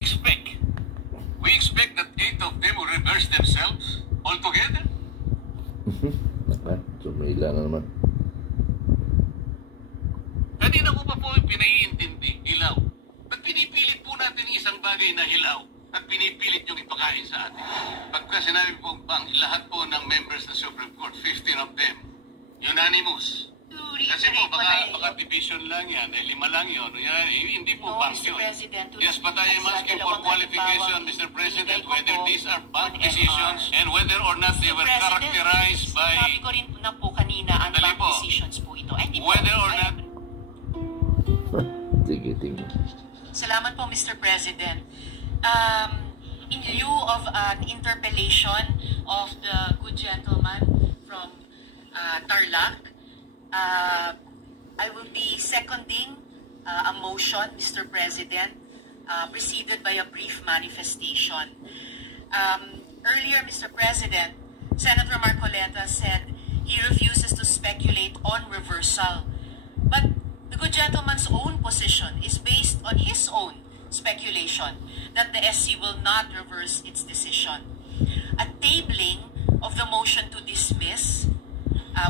expect? We expect that 8 of them will reverse themselves altogether? Sumila na naman. Kanina ko pa po pinaiintindi, hilaw. Ba't pinipilit po natin isang bagay na hilaw at pinipilit yung ipakain sa atin? Pagka sinabi po bang lahat po ng members ng Supreme Court, 15 of them, unanimous. Kasi po, baka division lang yan, 5 lang yun. Hindi po bank yun. Yes, but I am asking for qualification, Mr. President, whether these are bank decisions and whether or not they were characterized by... Sabi ko rin na po kanina, ang bank decisions po ito. Whether or not... Sige, tingin. Salamat po, Mr. President. In lieu of an interpellation of the good gentleman from Tarlac, I will be seconding a motion, Mr. President, preceded by a brief manifestation. Earlier, Mr. President, Senator Marcoleta said he refuses to speculate on reversal. But the good gentleman's own position is based on his own speculation that the SC will not reverse its decision. A tabling of the motion to dismiss,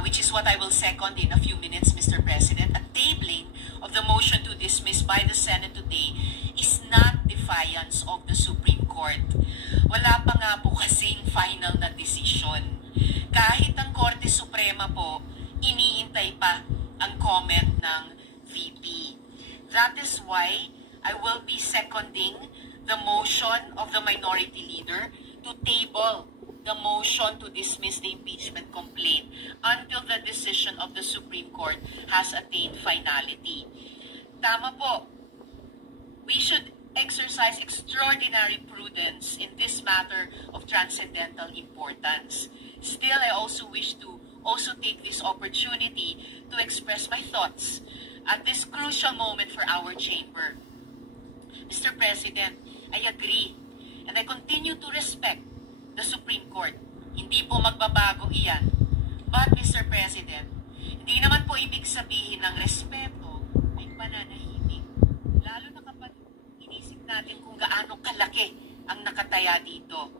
which is what I will second in a few minutes, Mr. President, a tabling of the motion to dismiss by the Senate today is not defiance of the Supreme Court. Wala pa nga po kasing final na decision. Kahit ang Korte Suprema po, iniintay pa ang comment ng VP. That is why I will be seconding the motion of the Minority Leader to table the motion to dismiss the impeachment complaint until the decision of the Supreme Court has attained finality. Tama po. We should exercise extraordinary prudence in this matter of transcendental importance. Still, I also wish to take this opportunity to express my thoughts at this crucial moment for our chamber. Mr. President, I agree and I continue to respect the Supreme Court. Hindi po magbabago iyan. But, Mr. President, hindi naman po ibig sabihin ng respeto ay pananahimik. Lalo na kapag inisip natin kung gaano kalaki ang nakataya dito.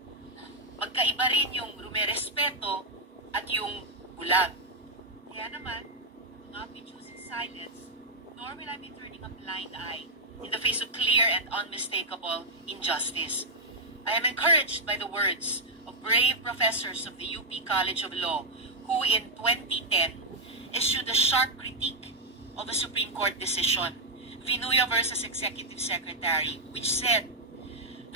Magkaiba rin yung rumerespeto at yung bulag. Kaya naman, I will not be choosing silence, nor will I be turning a blind eye in the face of clear and unmistakable injustice. I am encouraged by the words of brave professors of the UP College of Law who in 2010 issued a sharp critique of the Supreme Court decision, Vinuya versus Executive Secretary, which said,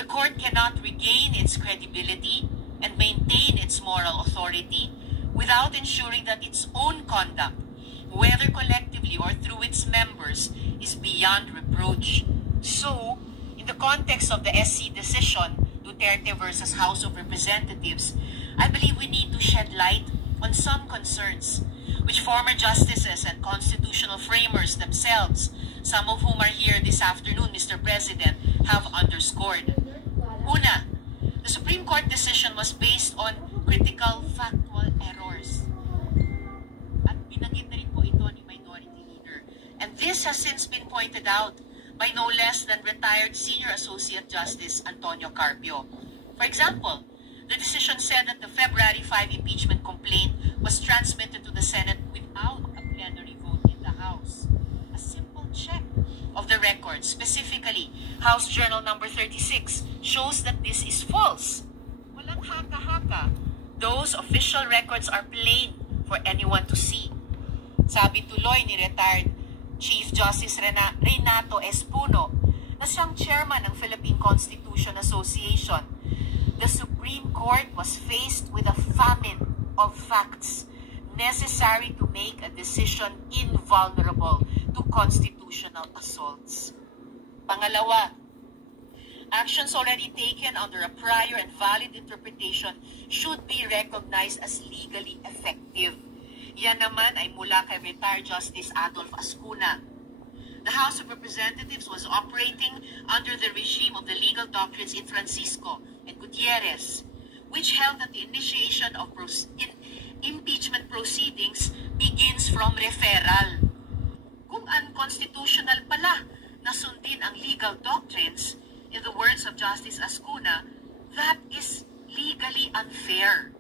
the court cannot regain its credibility and maintain its moral authority without ensuring that its own conduct, whether collectively or through its members, is beyond reproach. So, in the context of the SC decision, Duterte versus House of Representatives, I believe we need to shed light on some concerns which former justices and constitutional framers themselves, some of whom are here this afternoon, Mr. President, have underscored. Una, the Supreme Court decision was based on critical factual errors. At binanggit na rin po ito ni Minority Leader. And this has since been pointed out by no less than retired Senior Associate Justice Antonio Carpio. For example, the decision said that the February 5 impeachment complaint was transmitted to the Senate without a plenary vote in the House. A simple check of the records, specifically House Journal number 36, shows that this is false. Walang haka-haka. Those official records are plain for anyone to see. Sabi tuloy ni retired Chief Justice Renato Espuno, na siyang chairman ng Philippine Constitution Association, the Supreme Court was faced with a famine of facts necessary to make a decision invulnerable to constitutional assaults. Pangalawa, actions already taken under a prior and valid interpretation should be recognized as legally effective. Yan naman ay mula kay retired Justice Adolf Ascuna. The House of Representatives was operating under the regime of the legal doctrines in Francisco and Gutierrez, which held that the initiation of impeachment proceedings begins from referral. Kung unconstitutional pala na sundin ang legal doctrines, in the words of Justice Ascuna, that is legally unfair.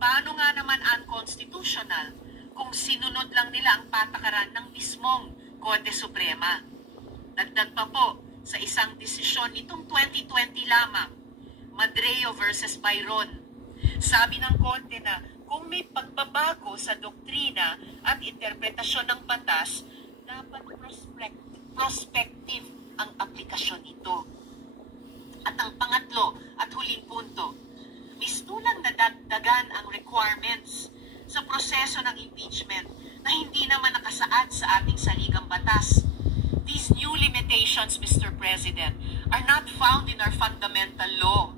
Paano nga naman unconstitutional kung sinunod lang nila ang patakaran ng mismong Korte Suprema? Dagdag pa po sa isang desisyon nitong 2020 lamang, Madreo versus Byron. Sabi ng Korte na kung may pagbabago sa doktrina at interpretasyon ng batas, dapat prospective ang aplikasyon nito. At ang pangatlo at huling punto, mistulang nadagdagan ang requirements sa proseso ng impeachment na hindi naman nakasaad sa ating saligang batas. These new limitations, Mr. President, are not found in our fundamental law.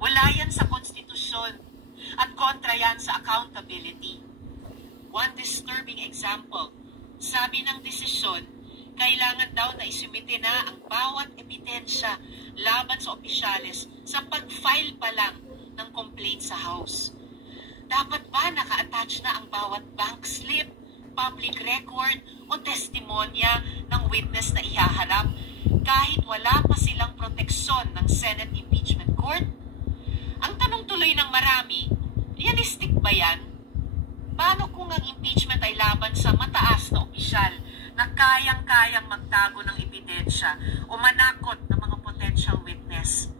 Wala yan sa konstitusyon at kontra yan sa accountability. One disturbing example, sabi ng desisyon, kailangan daw na isumite na ang bawat ebidensya laban sa opisyales sa pag-file pa lang ng complaint sa House. Dapat ba naka-attach na ang bawat bank slip, public record o testimonya ng witness na ihaharap kahit wala pa silang proteksyon ng Senate Impeachment Court? Ang tanong tuloy ng marami, realistic ba yan? Paano kung ang impeachment ay laban sa mataas na opisyal na kayang-kayang magtago ng ebidensya o manakot ng mga potential witness?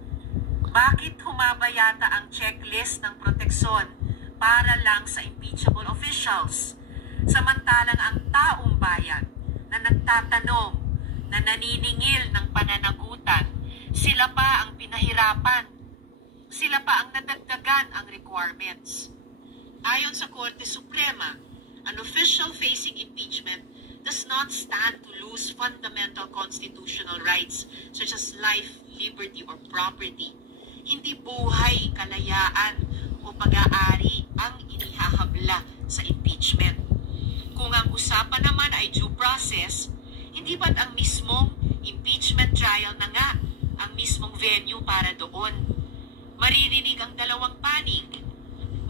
Bakit humaba yata ang checklist ng proteksyon para lang sa impeachable officials? Samantalang ang taong bayan na nagtatanong, na naniningil ng pananagutan, sila pa ang pinahirapan, sila pa ang nadagdagan ang requirements. Ayon sa Korte Suprema, an official facing impeachment does not stand to lose fundamental constitutional rights such as life, liberty, or property. Hindi buhay, kalayaan, o pag-aari ang inihahabla sa impeachment. Kung ang usapan naman ay due process, hindi ba't ang mismong impeachment trial na nga ang mismong venue para doon? Maririnig ang dalawang panig.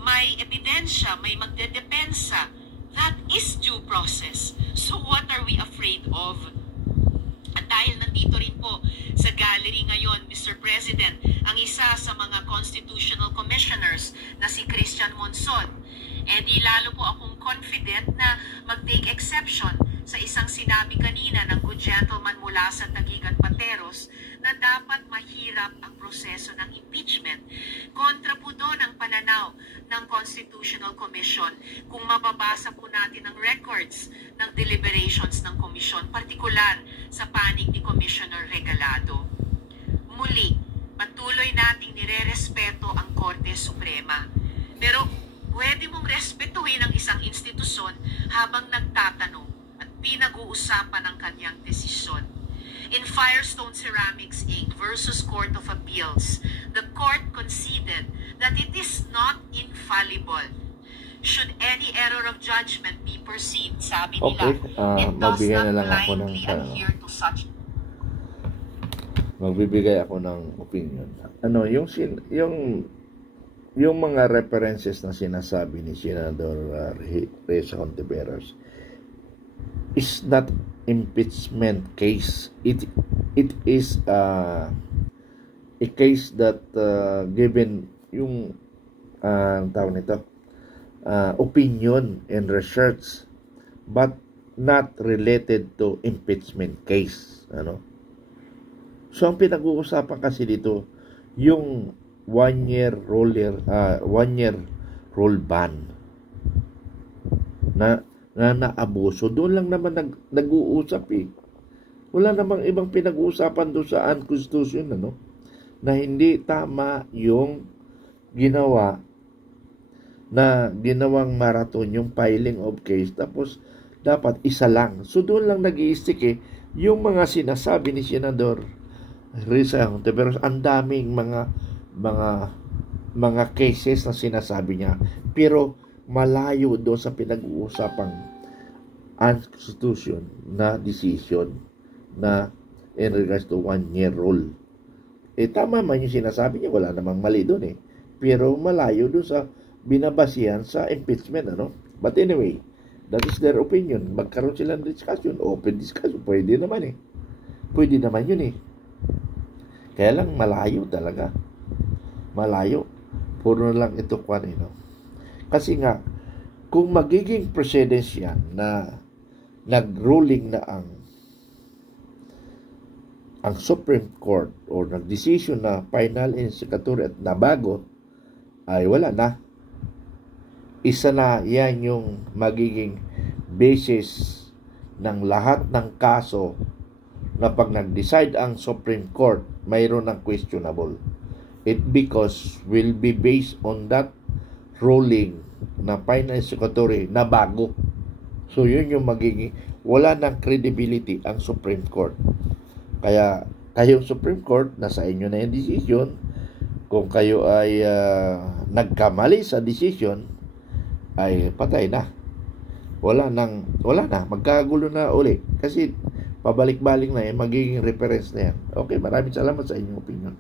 May ebidensya, may magdedepensa. That is due process. So what are we afraid of? At dahil nandito rin po sa gallery ngayon, Mr. President, ang isa sa mga constitutional commissioners na si Christian Monson, di lalo po akong confident na mag-take exception sa isang sinabi kanina ng good gentleman mula sa Taguig at Pateros na dapat mahirap ang proseso ng impeachment. Kontra po doon ang pananaw ng Constitutional Commission kung mababasa po natin ang records ng deliberations ng komisyon, partikular sa panig ni Commissioner Regalado. Muli, patuloy nating nirerespeto ang Korte Suprema. Pero pwede mong respetuhin ang isang institusyon habang nagtatanong at pinag-uusapan ang kanyang desisyon. In Firestone Ceramics Inc. versus Court of Appeals, the court conceded that it is not infallible. Should any error of judgment be perceived, sabi nila, it does not blindly adhere to such. Magbibigay ako ng opinion. Yung mga references na sinasabi ni Senador Reza Hontiveros is not impeachment case. It is a case that given yung tawag nito opinion and research but not related to impeachment case. So ang pinag-uusapan kasi dito yung one-year rule ban na naabuso. Doon lang naman nag-uusap eh. Wala namang ibang pinag-uusapan doon sa Constitution na hindi tama yung ginawang marathon, yung filing of case, tapos dapat isa lang. So doon lang nag-i-stick eh. Yung mga sinasabi ni Senador Reza Hontiveros, ang daming mga cases na sinasabi niya, pero malayo doon sa pinag-uusapang Constitution na decision na in regards to one-year rule. Tama man yung sinasabi niya, wala namang mali doon eh. Pero malayo doon sa binabasihan sa impeachment, But anyway, that is their opinion. Magkaroon sila ng discussion, open discussion, pwede naman eh. Pwede naman yun eh. Kaya lang malayo talaga. Malayo. Puro lang ito no? Kasi nga, kung magiging precedence yan na nag-ruling na ang Supreme Court or nag-decision na final and secretary at nabago, ay wala na. Isa na yan yung magiging basis ng lahat ng kaso na pag nag-decide ang Supreme Court, mayroon ng questionable. It because will be based on that ruling na final secretary na bago. So yun yung magiging, wala ng credibility ang Supreme Court. Kaya kayong Supreme Court, nasa inyo na yung decision. Kung kayo ay nagkamali sa decision, ay patay na. Wala na, magkagulo na uli. Kasi pabalik-balik na magiging reference na yan. Okay, maraming salamat sa inyong opinion.